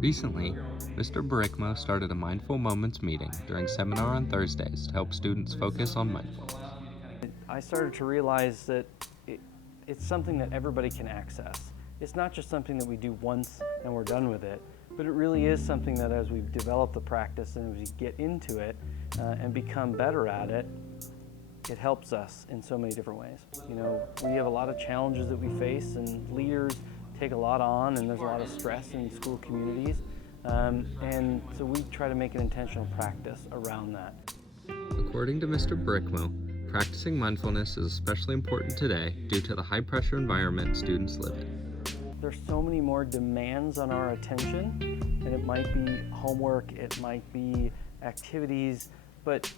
Recently, Mr. Barikmo started a Mindful Moments meeting during seminar on Thursdays to help students focus on mindfulness. I started to realize that it's something that everybody can access. It's not just something that we do once and we're done with it, but it really is something that as we develop the practice and as we get into it and become better at it, it helps us in so many different ways. You know, we have a lot of challenges that we face, and leaders take a lot on, and there's a lot of stress in school communities. And so we try to make an intentional practice around that. According to Mr. Barikmo, practicing mindfulness is especially important today due to the high-pressure environment students live in. There's so many more demands on our attention, and it might be homework, it might be activities, but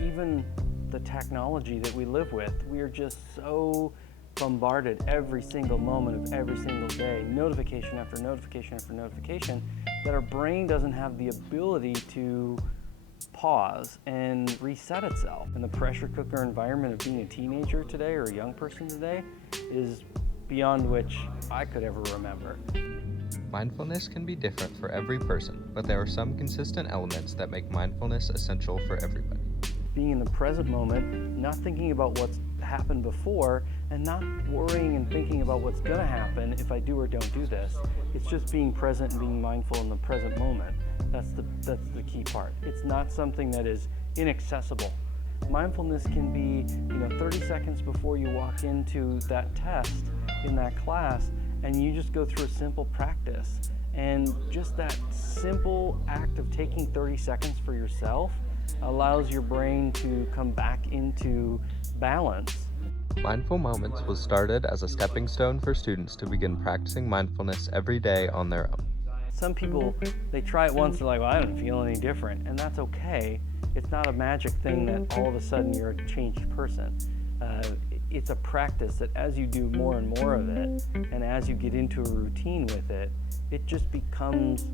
even the technology that we live with, we are just so bombarded every single moment of every single day, notification after notification after notification, that our brain doesn't have the ability to pause and reset itself. And the pressure cooker environment of being a teenager today or a young person today is beyond which I could ever remember. Mindfulness can be different for every person, but there are some consistent elements that make mindfulness essential for everybody. Being in the present moment, not thinking about what's happened before, and not worrying and thinking about what's going to happen if I do or don't do this. It's just being present and being mindful in the present moment. That's the key part. It's not something that is inaccessible. Mindfulness can be, 30 seconds before you walk into that test in that class, and you just go through a simple practice. And just that simple act of taking 30 seconds for yourself allows your brain to come back into balance. Mindful Moments was started as a stepping stone for students to begin practicing mindfulness every day on their own. Some people, they try it once, they're like, well, I don't feel any different, and that's okay. It's not a magic thing that all of a sudden you're a changed person. It's a practice that as you do more and more of it, and as you get into a routine with it, it just becomes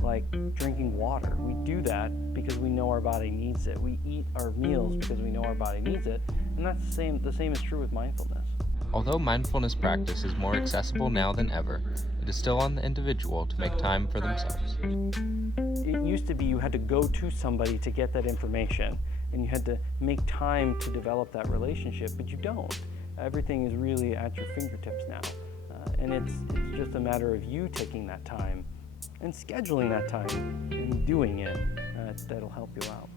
like drinking water. We do that because we know our body needs it. We eat our meals because we know our body needs it, and that's the same is true with mindfulness. Although mindfulness practice is more accessible now than ever, it is still on the individual to make time for themselves. It used to be you had to go to somebody to get that information, and you had to make time to develop that relationship, but you don't. Everything is really at your fingertips now, and it's just a matter of you taking that time and scheduling that time and doing it that'll help you out.